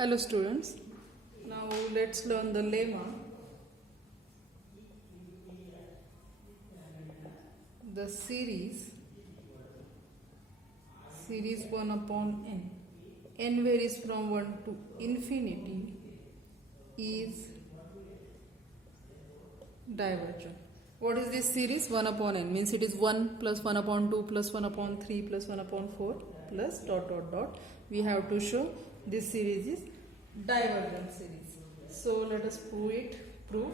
Hello students, now let's learn the lemma. The series 1 upon n varies from 1 to infinity is divergent. What is this series? 1 upon n means it is 1 plus 1 upon 2 plus 1 upon 3 plus 1 upon 4 plus dot dot dot. We have to show this series is divergent series. So let us prove.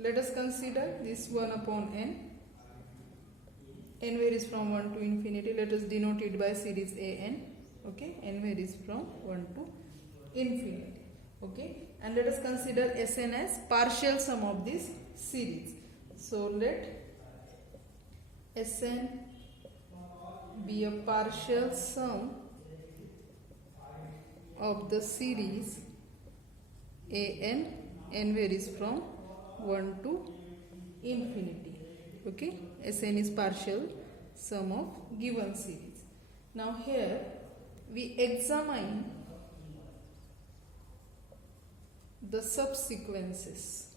Let us consider this 1 upon n. N varies from 1 to infinity. Let us denote it by series an. Okay, n varies from 1 to infinity. Okay, and let us consider Sn as partial sum of this series. So let Sn be a partial sum of the series an. N varies from 1 to infinity. Okay, Sn is partial sum of given series. Now here we examine the subsequences.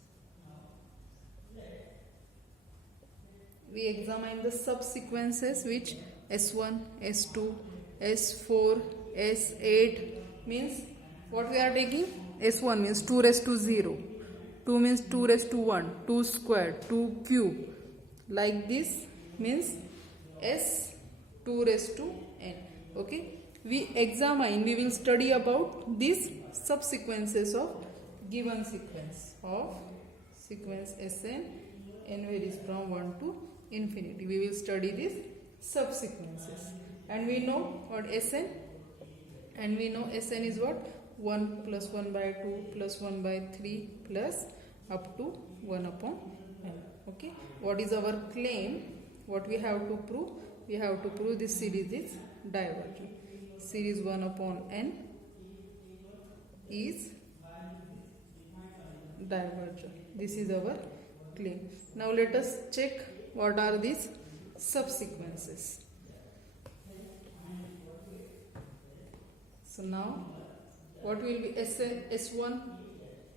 We examine the subsequences which S1, S2, S4, S8 means what we are taking? S1 means 2 raised to 0, 2 means 2 raised to 1, 2 squared, 2 cube. Like this means S 2 raised to n. Okay, we will study about these subsequences of given sequence of sequence Sn. N varies from 1 to infinity. We will study these subsequences, and we know what Sn, and we know Sn is what? 1 plus 1 by 2 plus 1 by 3 plus up to 1 upon n. Okay, what is our claim? What we have to prove? We have to prove this series is divergent. Series 1 upon n is divergent. This is our claim. Now let us check what are these subsequences. So now what will be S1?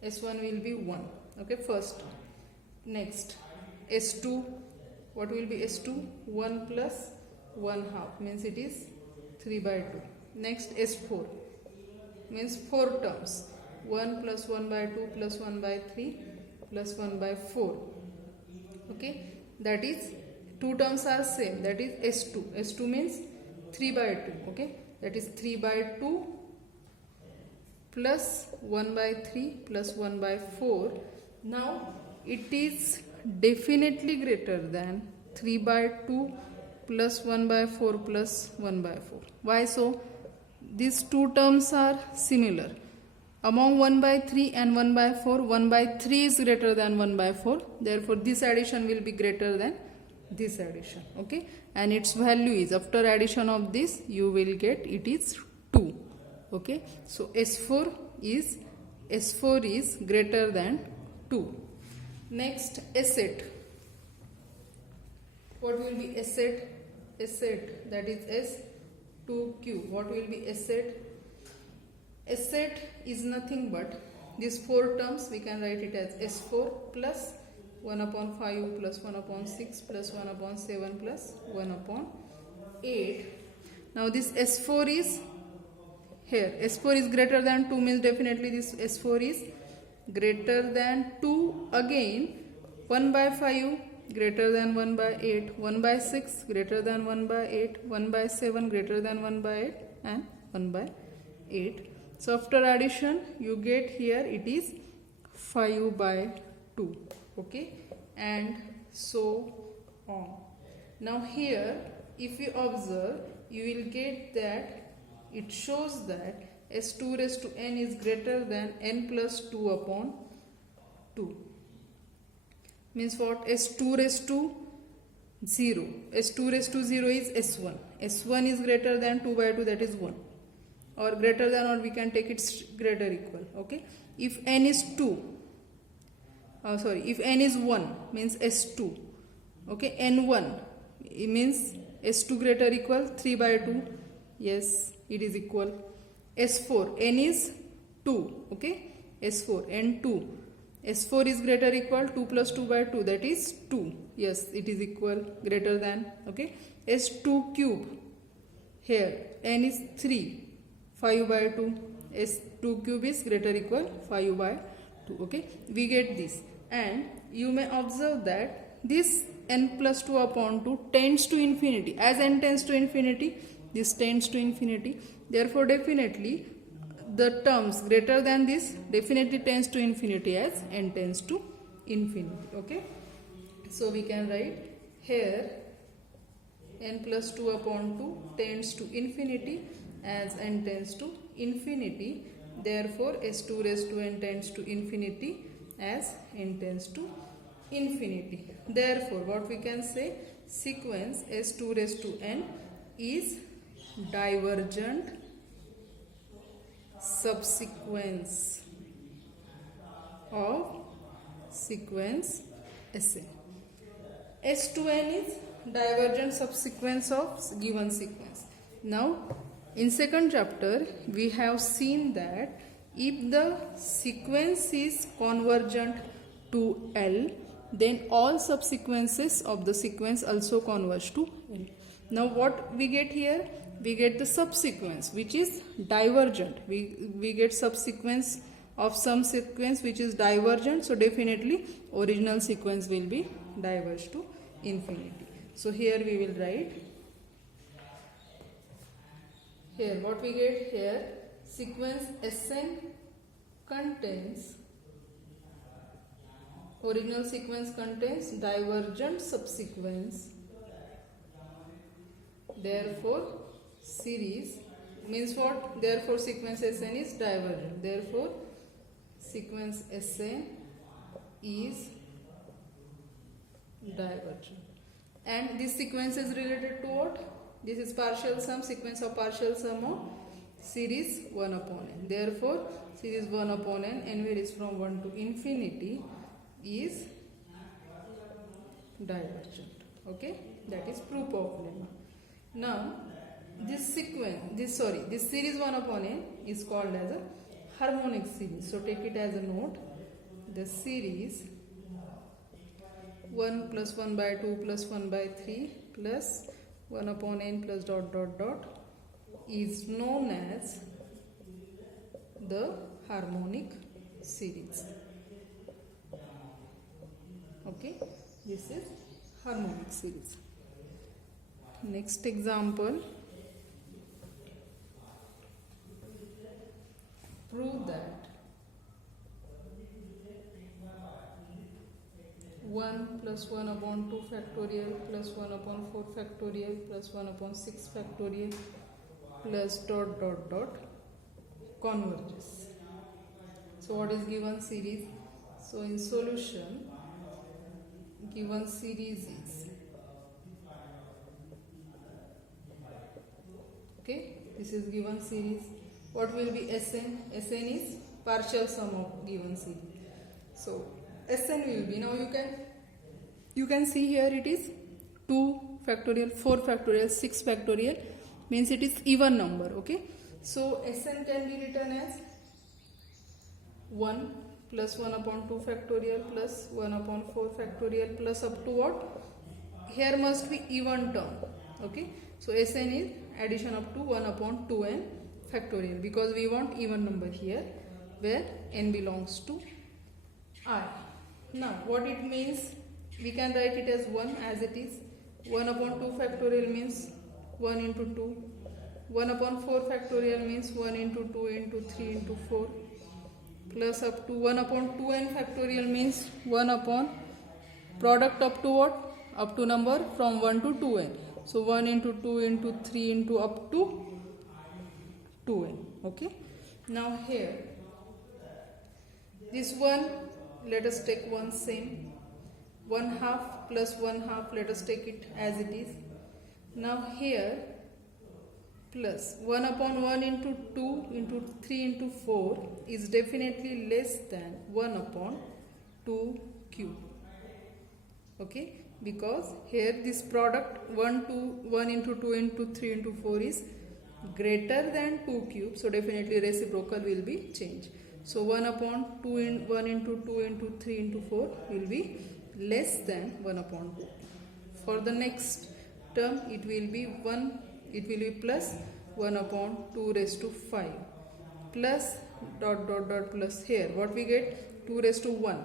S1 will be 1. Okay, first. Next S2, what will be S2? 1 plus 1 half means it is 3 by 2. Next S4 means 4 terms. 1 plus 1 by 2 plus 1 by 3 plus 1 by 4. Okay, that is 2 terms are same, that is S2. S2 means 3 by 2. Okay, that is 3 by 2 plus 1 by 3 plus 1 by 4. Now it is definitely greater than 3 by 2 plus 1 by 4 plus 1 by 4. Why so? These two terms are similar. Among 1 by 3 and 1 by 4, 1 by 3 is greater than 1 by 4. Therefore, this addition will be greater than this addition. Okay, and its value is, after addition of this, you will get it is 2. Okay, so S4 is greater than 2. Next S8. What will be S8? S8, that is S2 cube. What will be S8? S8 is nothing but these 4 terms. We can write it as S4 plus 1 upon 5 plus 1 upon 6 plus 1 upon 7 plus 1 upon 8. Now this S4 is here. S4 is greater than 2 means definitely this S4 is greater than 2. Again 1 by 5 greater than 1 by 8, 1 by 6 greater than 1 by 8, 1 by 7 greater than 1 by 8 and 1 by 8. So after addition you get here it is 5 by 2. Okay, and so on. Now here if you observe, you will get that it shows that S2 raised to n is greater than n plus 2 upon 2. Means what? S2 raised to 0. S2 raised to 0 is S1. S1 is greater than 2 by 2, that is 1. Or greater than, or we can take it greater equal. Okay, if n is 2, if n is 1 means S2. Okay, n1 it means S2 greater equal 3 by 2. Yes, it is equal. S4, n is 2, okay, S4, n 2. S4 is greater or equal 2 plus 2 by 2, that is 2. Yes, it is equal, greater than, okay. S2 cube, here n is 3, 5 by 2. S2 cube is greater or equal 5 by 2, okay. We get this, and you may observe that this n plus 2 upon 2 tends to infinity. As n tends to infinity, this tends to infinity. Therefore, definitely the terms greater than this definitely tends to infinity as n tends to infinity, okay. So we can write here n plus 2 upon 2 tends to infinity as n tends to infinity. Therefore, S2 raised to n tends to infinity as n tends to infinity. Therefore, what we can say, sequence S2 raised to n is divergent subsequence of sequence Sn. S2n is divergent subsequence of given sequence. Now, in second chapter, we have seen that if the sequence is convergent to L, then all subsequences of the sequence also converge to L. Now, what we get here? We get the subsequence which is divergent. We get subsequence of some sequence which is divergent. So, definitely original sequence will be diverged to infinity. So, here we will write, here what we get here, sequence Sn contains, original sequence contains divergent subsequence. Therefore, series means what? Therefore, sequence Sn is divergent. Therefore, sequence Sn is divergent. And this sequence is related to what? This is partial sum, sequence of partial sum of series 1 upon n. Therefore, series 1 upon n varies from 1 to infinity, is divergent. Okay, that is proof of lemma. Now, this series 1 upon n is called as a harmonic series. So, take it as a note. The series 1 plus 1 by 2 plus 1 by 3 plus 1 upon n plus dot dot dot is known as the harmonic series. Okay, this is harmonic series. Next example, prove that 1 plus 1 upon 2 factorial plus 1 upon 4 factorial plus 1 upon 6 factorial plus dot dot dot converges. So, what is given series? So, in solution, given series is, okay, this is given series. What will be Sn? Sn is partial sum of given series. So, Sn will be, now you can see here it is 2 factorial, 4 factorial, 6 factorial, means it is even number. Okay, so Sn can be written as 1 plus 1 upon 2 factorial plus 1 upon 4 factorial plus up to what? Here must be even term. Okay, so Sn is addition up to 1 upon 2n factorial, because we want even number here where n belongs to I. Now, what it means? We can write it as 1 as it is. 1 upon 2 factorial means 1 into 2. 1 upon 4 factorial means 1 into 2 into 3 into 4. Plus up to 1 upon 2n factorial means 1 upon product up to what? Up to number from 1 to 2n. So, 1 into 2 into 3 into up to 2n. Okay. Now, here this 1, let us take 1 same. 1 half plus 1 half, let us take it as it is. Now, here plus 1 upon 1 into 2 into 3 into 4 is definitely less than 1 upon 2 cube. Okay, because here this product 1 into 2 into 3 into 4 is greater than 2 cube, so definitely reciprocal will be changed. So 1 upon 2 in 1 into 2 into 3 into 4 will be less than 1 upon 2. For the next term it will be plus 1 upon 2 raised to 5 plus dot dot dot plus here what we get 2 raised to 1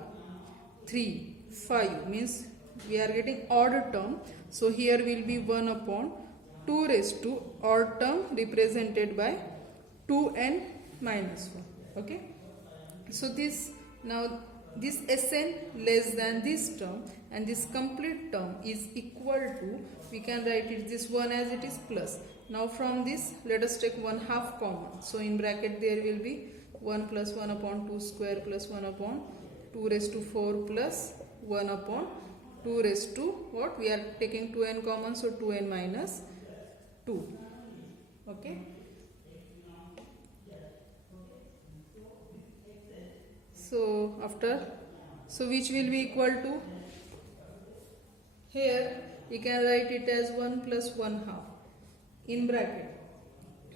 3 5 means we are getting odd term, so here will be 1 upon 2 raised to odd term represented by 2n minus 1. Okay, so this now this Sn less than this term and this complete term is equal to, we can write it this one as it is plus. Now from this let us take 1/2 common, so in bracket there will be 1 plus 1 upon 2 square plus 1 upon 2 raised to 4 plus 1 upon 2 raised to what, we are taking 2n common, so 2n minus 2. Okay, so which will be equal to, here we can write it as 1 plus 1/2 in bracket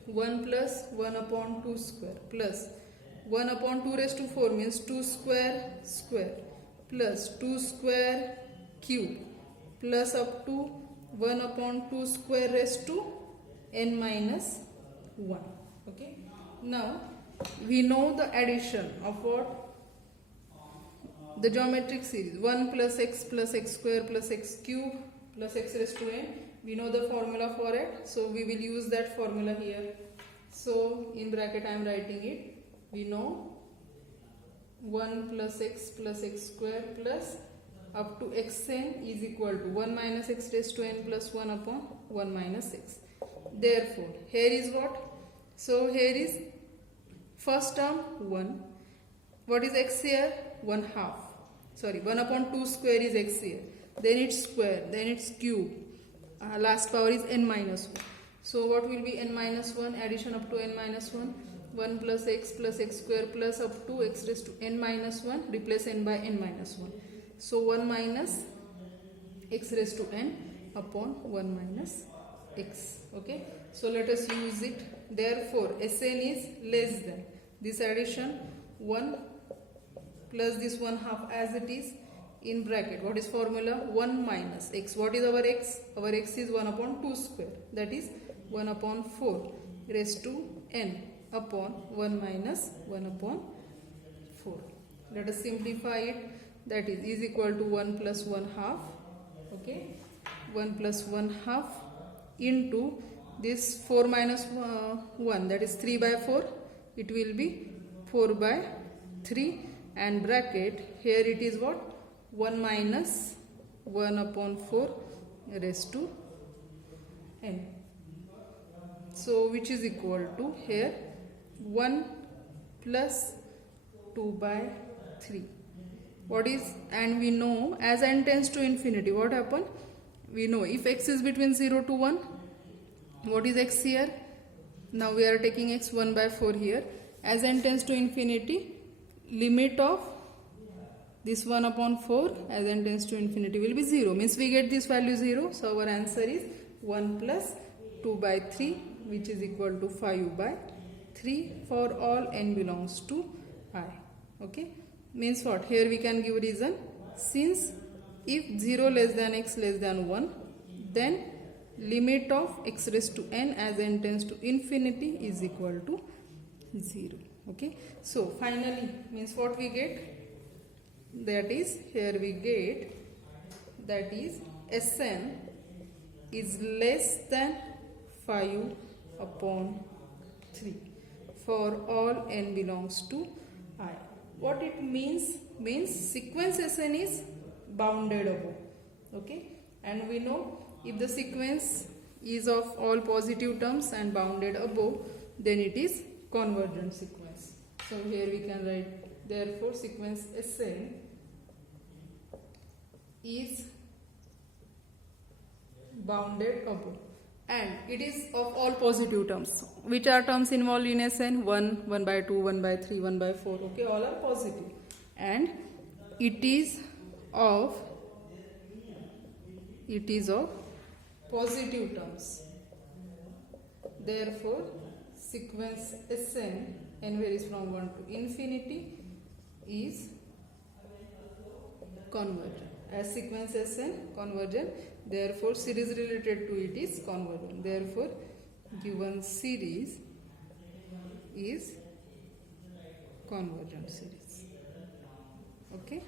1 plus 1 upon 2 square plus 1 upon 2 raised to 4 means 2 square square plus 2 square cube plus up to 1 upon 2 square raised to n minus 1. Okay, now we know the addition of what, the geometric series 1 plus x square plus x cube plus x raised to n. We know the formula for it, so we will use that formula here. So in bracket I am writing it. We know 1 plus x square plus up to xn is equal to 1 minus x raised to n plus 1 upon 1 minus x. Therefore here is what, so here is first term 1, what is x here, 1/2, sorry 1 upon 2 square is x here, then it's square, then it's cube, last power is n minus 1. So what will be n minus 1, addition up to n minus 1, 1 plus x square plus up to x raised to n minus 1, replace n by n minus 1. So 1 minus x raised to n upon 1 minus x. Okay, so let us use it. Therefore Sn is less than this addition 1 plus this 1/2 as it is in bracket. What is formula, 1 minus x, what is our x, our x is 1 upon 2 square, that is 1 upon 4 raised to n upon 1 minus 1 upon 4. Let us simplify it, that is equal to 1 plus 1/2. Okay, 1 plus 1/2 into this 4 minus 1, that is 3 by 4, it will be 4 by 3, and bracket here it is what, 1 minus 1 upon 4 raised to n. So which is equal to here 1 plus 2 by 3. What is, and we know as n tends to infinity what happen, we know if x is between 0 to 1, what is x here, now we are taking x 1 by 4 here, as n tends to infinity, limit of this 1 upon 4 as n tends to infinity will be 0, means we get this value 0. So our answer is 1 plus 2 by 3, which is equal to 5 by 3 for all n belongs to I. Okay, means what, here we can give reason, since if 0 less than x less than 1, then limit of x raised to n as n tends to infinity is equal to 0. Okay, so finally means what we get, that is here we get, that is Sn is less than 5 upon 3 for all n belongs to I. What it means sequence Sn is bounded above. Okay, and we know if the sequence is of all positive terms and bounded above, then it is convergent sequence. So here we can write, therefore sequence Sn is bounded above, and it is of all positive terms. Which are terms involved in Sn? 1, 1 by 2, 1 by 3, 1 by 4. Okay, all are positive, and it is of positive terms. Therefore, sequence Sn, n varies from 1 to infinity, is convergent. As sequence Sn convergent, therefore series related to it is convergent. Therefore, given series is convergent series. Okay.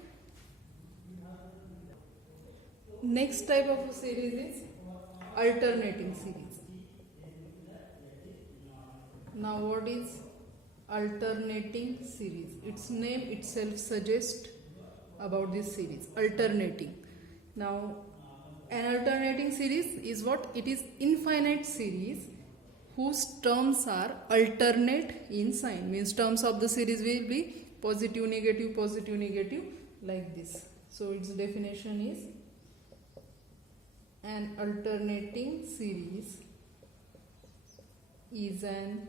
Next type of a series is alternating series. Now, what is alternating series? Its name itself suggests about this series, alternating. Now, an alternating series is what? It is infinite series whose terms are alternate in sign. Means terms of the series will be positive, negative, like this. So, its definition is an alternating series is an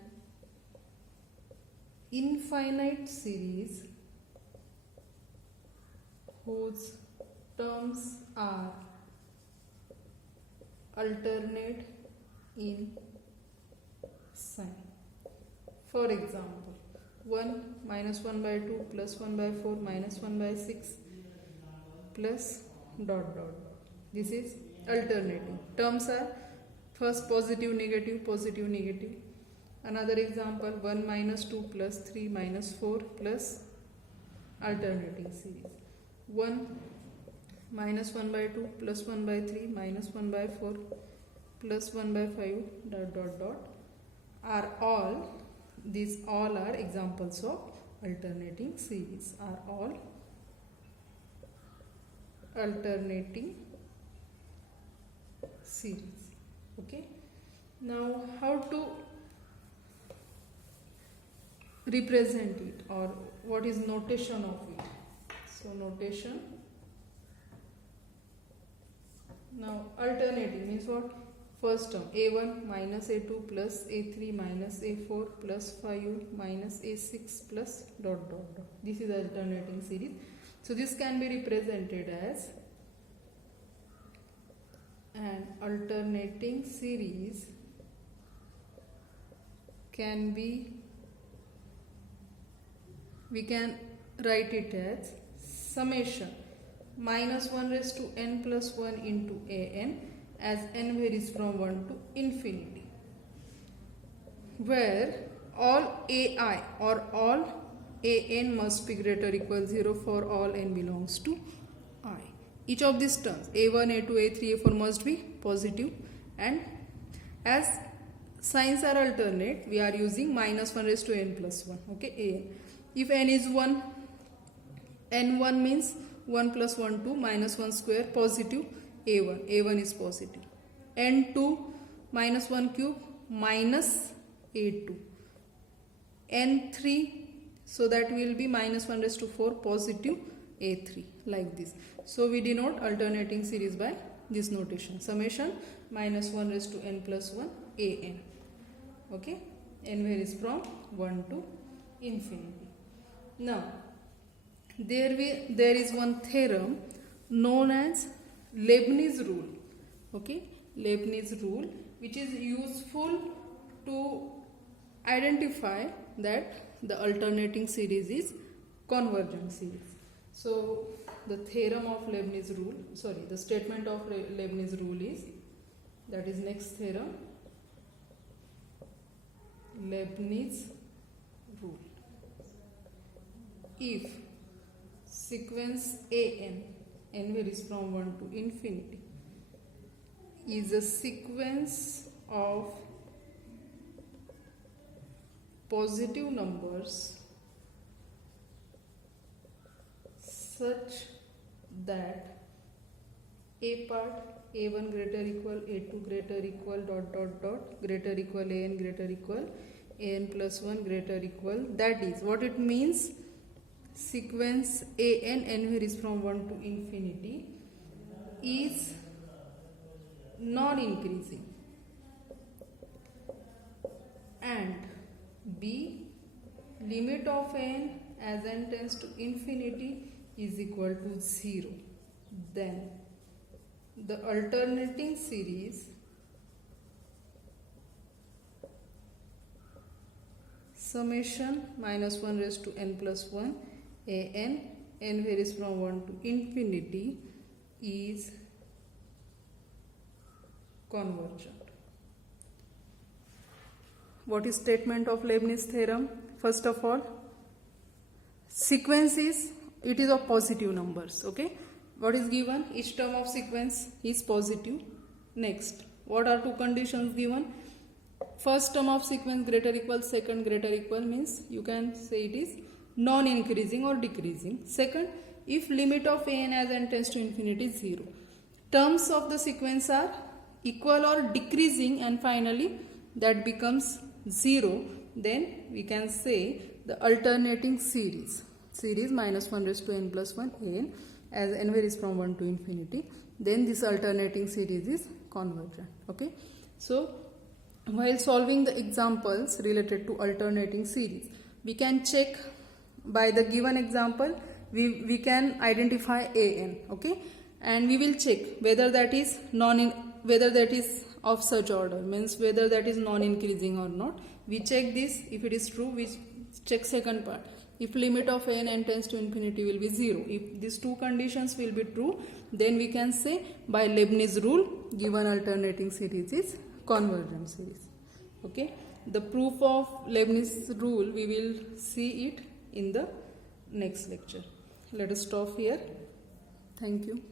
infinite series whose terms are alternate in sign. For example, 1 minus 1 by 2 plus 1 by 4 minus 1 by 6 plus dot. This is alternating. Terms are first positive, negative. Another example, 1 minus 2 plus 3 minus 4 plus alternating series. 1 minus 1 by 2 plus 1 by 3 minus 1 by 4 plus 1 by 5 dot are all, these all are examples of alternating series, are all alternating series. Okay. Now, how to represent it, or what is notation of it? So, notation. Now, alternating means what? First term a1 minus a2 plus a3 minus a4 plus 5 minus a6 plus dot. This is alternating series. So, this can be represented as an alternating series can be, we can write it as summation minus 1 raised to n plus 1 into an as n varies from 1 to infinity, where all ai or all an must be greater or equal 0 for all n belongs to I. Each of these terms a1, a2, a3, a4 must be positive, and as signs are alternate, we are using minus 1 raised to n plus 1. Okay, an. If n is 1, n1 means 1 plus 1 2 minus 1 square positive a1 is positive. n2 minus 1 cube minus a2. n3, so that will be minus 1 raised to 4 positive a3, like this. So we denote alternating series by this notation, summation minus 1 raised to n plus 1 an. Okay, n varies from 1 to infinity. Now, there is one theorem known as Leibniz rule. Okay, Leibniz rule, which is useful to identify that the alternating series is convergent series. So, the theorem of Leibniz rule, the statement of Leibniz rule is, that is next theorem, Leibniz rule. If sequence n varies from 1 to infinity, is a sequence of positive numbers such that a part a1 greater equal a2 greater equal dot greater equal an greater equal an plus 1 greater equal, that is what it means. Sequence n varies from 1 to infinity is non-increasing, and b, limit of n as n tends to infinity is equal to 0, then the alternating series summation minus 1 raised to n plus 1 n varies from 1 to infinity is convergent. What is statement of Leibniz theorem? First of all, sequence is, it is of positive numbers. Okay, what is given? Each term of sequence is positive. Next, what are two conditions given? First term of sequence greater equal, second greater equal, means you can say it is non-increasing or decreasing. Second, if limit of n as n tends to infinity is 0. Terms of the sequence are equal or decreasing, and finally that becomes 0, then we can say the alternating series minus 1 raised to n plus 1 n as n varies from 1 to infinity, then this alternating series is convergent. Okay, so while solving the examples related to alternating series, we can check by the given example, we can identify an. Okay, and we will check whether that is of such order, means whether that is non-increasing or not. We check this. If it is true, we check second part. If limit of n tends to infinity will be 0. If these two conditions will be true, then we can say by Leibniz rule, given alternating series is convergent series. Okay, the proof of Leibniz rule we will see it in the next lecture. Let us stop here. Thank you.